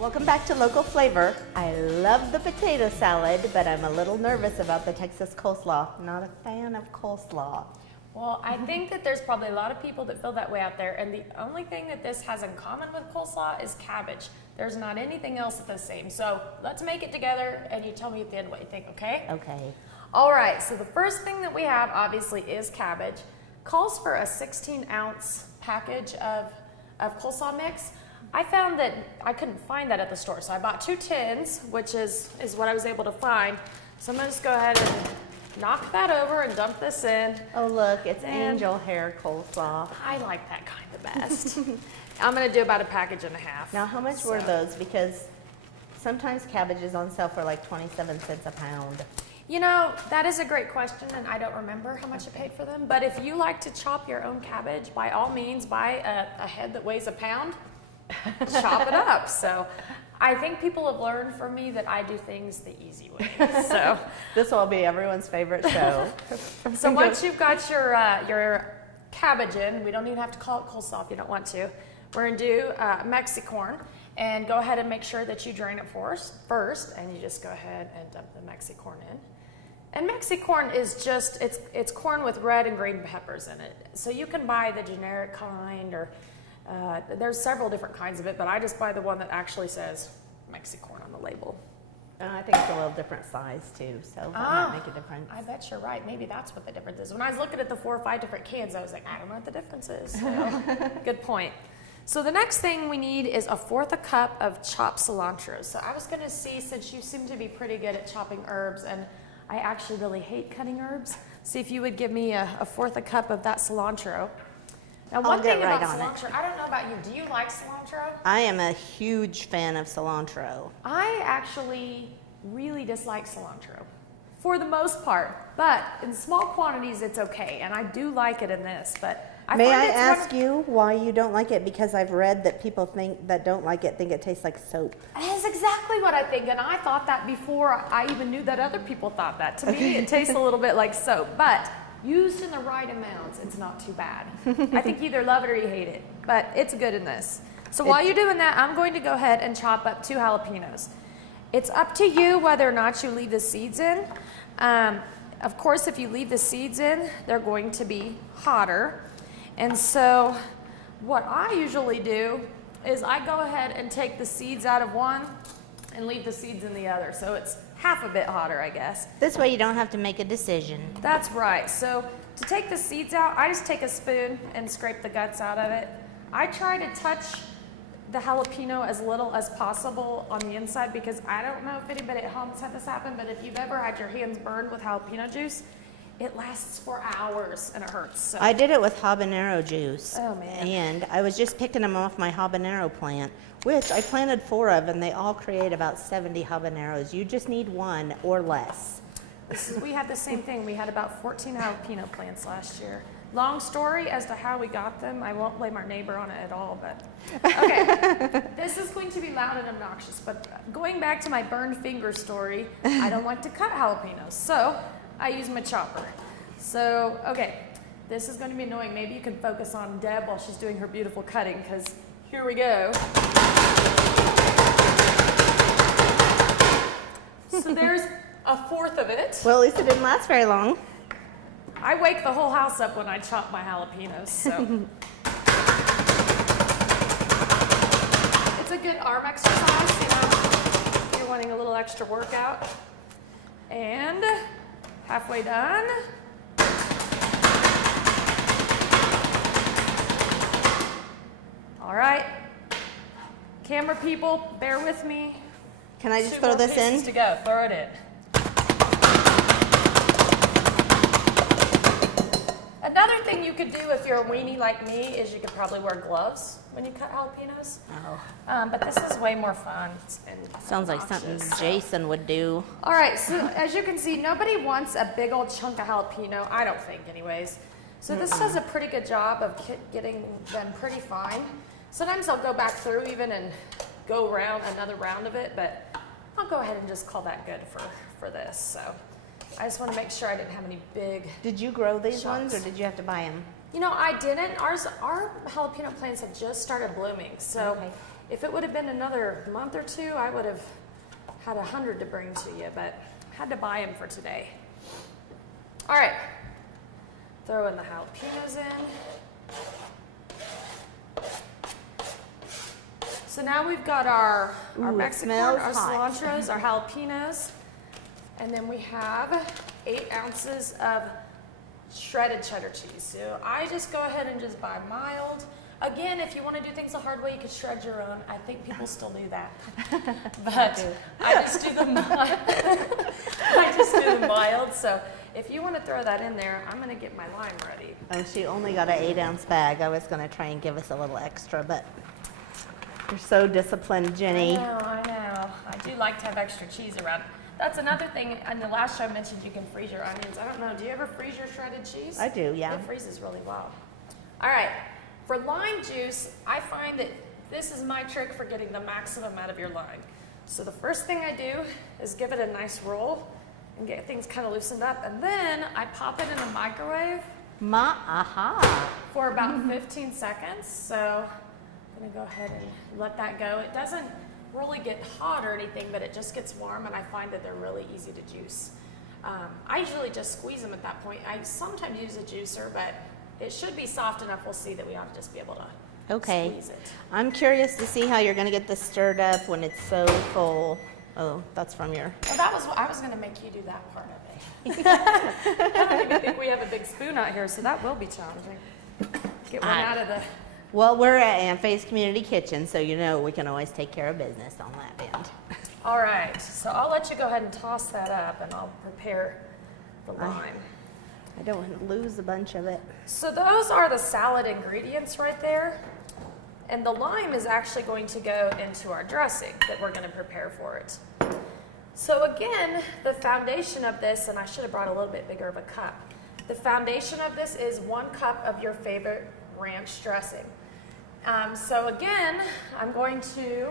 Welcome back to Local Flavor. I love the potato salad, but I'm a little nervous about the Texas coleslaw. Not a fan of coleslaw. Well, I think that there's probably a lot of people that feel that way out there, and the only thing that this has in common with coleslaw is cabbage. There's not anything else that's the same. So let's make it together, and you tell me at the end what you think, okay? Okay. All right, so the first thing that we have, obviously, is cabbage. Calls for a 16-ounce package of coleslaw mix. I found that I couldn't find that at the store, so I bought 2 tins, which is what I was able to find. So I'm gonna just go ahead and knock that over and dump this in. Oh look, it's angel hair coleslaw. I like that kind the best. I'm gonna do about a package and a half. Now how much were those? Because sometimes cabbage is on sale for like 27 cents a pound. You know, that is a great question, and I don't remember how much I paid for them. But if you like to chop your own cabbage, by all means, buy a head that weighs a pound, chop it up. So I think people have learned from me that I do things the easy way. So this will be everyone's favorite show. So once you've got your cabbage in, we don't even have to call it coleslaw if you don't want to. We're gonna do Mexicorn, and go ahead and make sure that you drain it first, and you just go ahead and dump the Mexicorn in. And Mexicorn is just, it's corn with red and green peppers in it. So you can buy the generic kind, or there's several different kinds of it, but I just buy the one that actually says Mexicorn on the label. I think it's a little different size too, so that might make a difference. I bet you're right. Maybe that's what the difference is. When I was looking at the 4 or 5 different cans, I was like, I don't know what the difference is. So, good point. So the next thing we need is 1/4 cup of chopped cilantro. So I was gonna see, since you seem to be pretty good at chopping herbs, and I actually really hate cutting herbs, see if you would give me 1/4 cup of that cilantro. Now, one thing about cilantro, I don't know about you, do you like cilantro? I am a huge fan of cilantro. I actually really dislike cilantro for the most part, but in small quantities it's okay, and I do like it in this, but May I ask you why you don't like it? Because I've read that people that don't like it think it tastes like soap. That's exactly what I think, and I thought that before I even knew that other people thought that. To me, it tastes a little bit like soap, but used in the right amounts, it's not too bad. I think you either love it or you hate it, but it's good in this. So while you're doing that, I'm going to go ahead and chop up 2 jalapenos. It's up to you whether or not you leave the seeds in. Of course, if you leave the seeds in, they're going to be hotter. And so what I usually do is I go ahead and take the seeds out of one and leave the seeds in the other. So it's half a bit hotter, I guess. This way you don't have to make a decision. That's right. So to take the seeds out, I just take a spoon and scrape the guts out of it. I try to touch the jalapeno as little as possible on the inside, because I don't know if anybody at home has had this happen, but if you've ever had your hands burned with jalapeno juice, it lasts for hours and it hurts. So. I did it with habanero juice. Oh man. And I was just picking them off my habanero plant, which I planted 4 of, and they all create about 70 habaneros. You just need 1 or less. We had the same thing. We had about 14 jalapeno plants last year. Long story as to how we got them. I won't blame our neighbor on it at all, but okay. This is going to be loud and obnoxious, but going back to my burned finger story, I don't like to cut jalapenos, so I use my chopper. So, okay, this is going to be annoying. Maybe you can focus on Deb while she's doing her beautiful cutting, because here we go. So there's 1/4 of it. Well, at least it didn't last very long. I wake the whole house up when I chop my jalapenos, so. It's a good arm exercise, you know, if you're wanting a little extra workout. And halfway done. All right, camera people, bear with me. Can I just throw this in? To go, throw it in. Another thing you could do if you're a weenie like me is you could probably wear gloves when you cut jalapenos. Oh. But this is way more fun. And sounds like something Jason would do. All right, so as you can see, nobody wants a big old chunk of jalapeno. I don't think anyways. So this does a pretty good job of getting them pretty fine. Sometimes I'll go back through even and go around another round of it, but I'll go ahead and just call that good for this. So I just want to make sure I didn't have any big. Did you grow these ones, shots. or did you have to buy them? You know, I didn't. Our jalapeno plants have just started blooming. So Okay. If it would have been another month or two, I would have had 100 to bring to you, but had to buy them for today. All right, throw in the jalapenos in. So now we've got our Ooh, it Mexican, smells our hot. cilantros, our jalapenos, and then we have 8 ounces of shredded cheddar cheese. So I just go ahead and just buy mild. Again, if you want to do things the hard way, you could shred your own. I think people still do that. But I just do the mild. I just do the mild. So if you want to throw that in there, I'm going to get my lime ready. Oh, she only got an 8-ounce bag. I was going to try and give us a little extra, but you're so disciplined, Jenny. I know. I do like to have extra cheese around. That's another thing. In the last show, I mentioned you can freeze your onions. I don't know. Do you ever freeze your shredded cheese? I do, yeah. It freezes really well. All right. For lime juice, I find that this is my trick for getting the maximum out of your lime. So the first thing I do is give it a nice roll and get things kind of loosened up. And then I pop it in the microwave for about 15 seconds. So I'm going to go ahead and let that go. It doesn't really get hot or anything, but it just gets warm, and I find that they're really easy to juice. I usually just squeeze them at that point. I sometimes use a juicer, but it should be soft enough. We'll see that we ought to just be able to squeeze it. I'm curious to see how you're going to get this stirred up when it's so full. Oh, that's from your... Well, I was going to make you do that part of it. I don't even think we have a big spoon out here, so that will be challenging. Get one out of the... Well, we're at Aunt Faye's Community Kitchen, so you know we can always take care of business on that end. All right, so I'll let you go ahead and toss that up, and I'll prepare the lime. I don't want to lose a bunch of it. So those are the salad ingredients right there. And the lime is actually going to go into our dressing that we're going to prepare for it. So again, the foundation of this, and I should have brought a little bit bigger of a cup. The foundation of this is 1 cup of your favorite ranch dressing. So again, I'm going to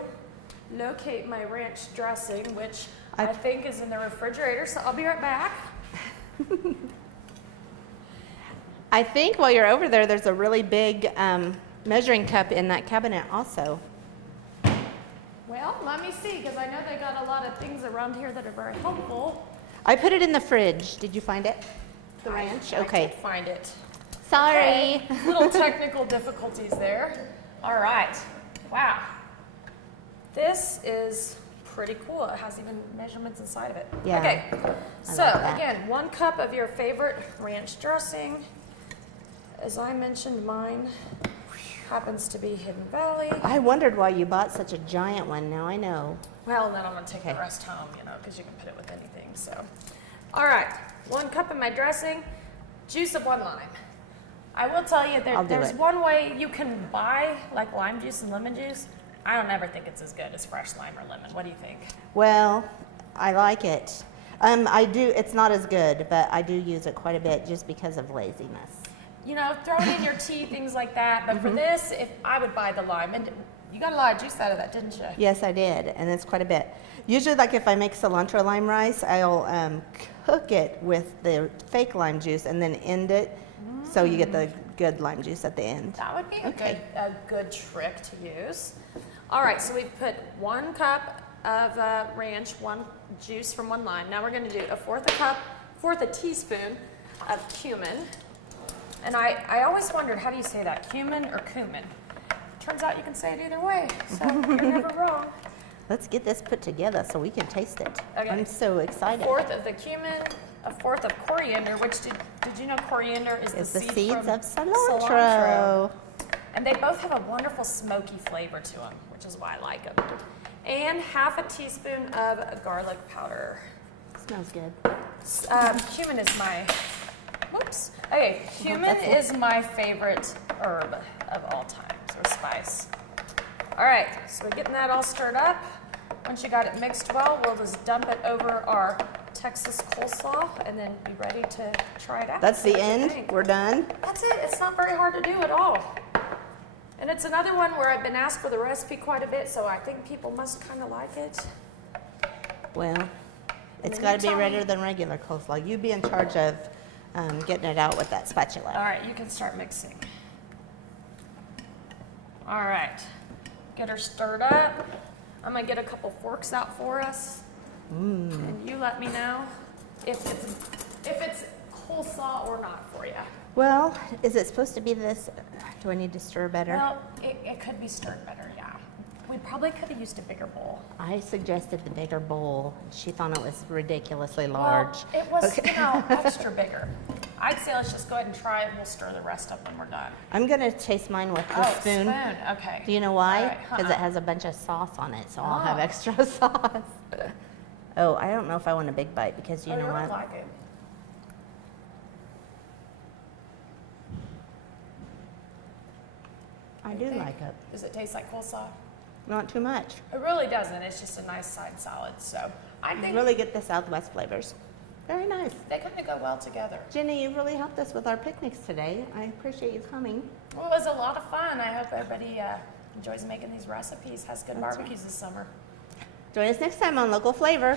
locate my ranch dressing, which I think is in the refrigerator, so I'll be right back. I think while you're over there, there's a really big measuring cup in that cabinet also. Well, let me see, because I know they got a lot of things around here that are very helpful. I put it in the fridge. Did you find it? The ranch? Okay. I did find it. Sorry. Okay. Little technical difficulties there. All right. Wow. This is pretty cool. It has even measurements inside of it. Yeah. Okay. I So like that. again, 1 cup of your favorite ranch dressing. As I mentioned, mine happens to be Hidden Valley. I wondered why you bought such a giant one. Now I know. Well, then I'm going to take the rest home, because you can put it with anything. So, all right. 1 cup of my dressing, juice of 1 lime. I will tell you, there's one way you can buy like lime juice and lemon juice. I don't ever think it's as good as fresh lime or lemon. What do you think? Well, I like it. I do. It's not as good, but I do use it quite a bit just because of laziness. Throw it in your tea, things like that. But for this, if I would buy the lime, and you got a lot of juice out of that, didn't you? Yes, I did, and it's quite a bit. Usually, like if I make cilantro lime rice, I'll cook it with the fake lime juice and then end it, so you get the good lime juice at the end. That would be a good trick to use. All right, so we've put 1 cup of ranch, 1 juice from 1 lime. Now we're going to do a fourth a teaspoon of cumin. And I always wondered, how do you say that, cumin or cumin? Turns out you can say it either way, so you're never wrong. Let's get this put together so we can taste it. Okay. I'm so excited. 1/4 of the cumin, a 1/4 of coriander, which did you know coriander is It's the the seed seeds from of cilantro. And they both have a wonderful smoky flavor to them, which is why I like them. And 1/2 teaspoon of garlic powder. Smells good. Cumin is my, okay, cumin is my favorite herb of all time, or spice. All right, so we're getting that all stirred up. Once you got it mixed well, we'll just dump it over our Texas coleslaw and then be ready to try it out. That's the What do you end? think? We're done? That's it. It's not very hard to do at all. And it's another one where I've been asked for the recipe quite a bit, so I think people must kind of like it. Well, it's then got you to be tell me. redder than regular coleslaw. You be in charge of getting it out with that spatula. All right, you can start mixing. All right. Get her stirred up. I'm gonna get a couple forks out for us. And you let me know if it's coleslaw or not for you. Well, is it supposed to be this? Do I need to stir better? Well, it could be stirred better, yeah. We probably could have used a bigger bowl. I suggested the bigger bowl. She thought it was ridiculously large. Well, it was, extra bigger. I'd say let's just go ahead and try it, and we'll stir the rest up when we're done. I'm gonna taste mine with the spoon. Okay. Do you know why? All right, Because it has a bunch of sauce on it, so I'll have Oh. extra sauce. Oh, I don't know if I want a big bite because you know you what? like it. I do think? like it. Does it taste like coleslaw? Not too much. It really doesn't. It's just a nice side salad. So I You think really get the Southwest flavors. Very nice. they kind of go well together. Jenny, you really helped us with our picnics today. I appreciate you coming. Well, it was a lot of fun. I hope everybody enjoys making these recipes, has good That's barbecues this summer. Join us next time on Local Flavor.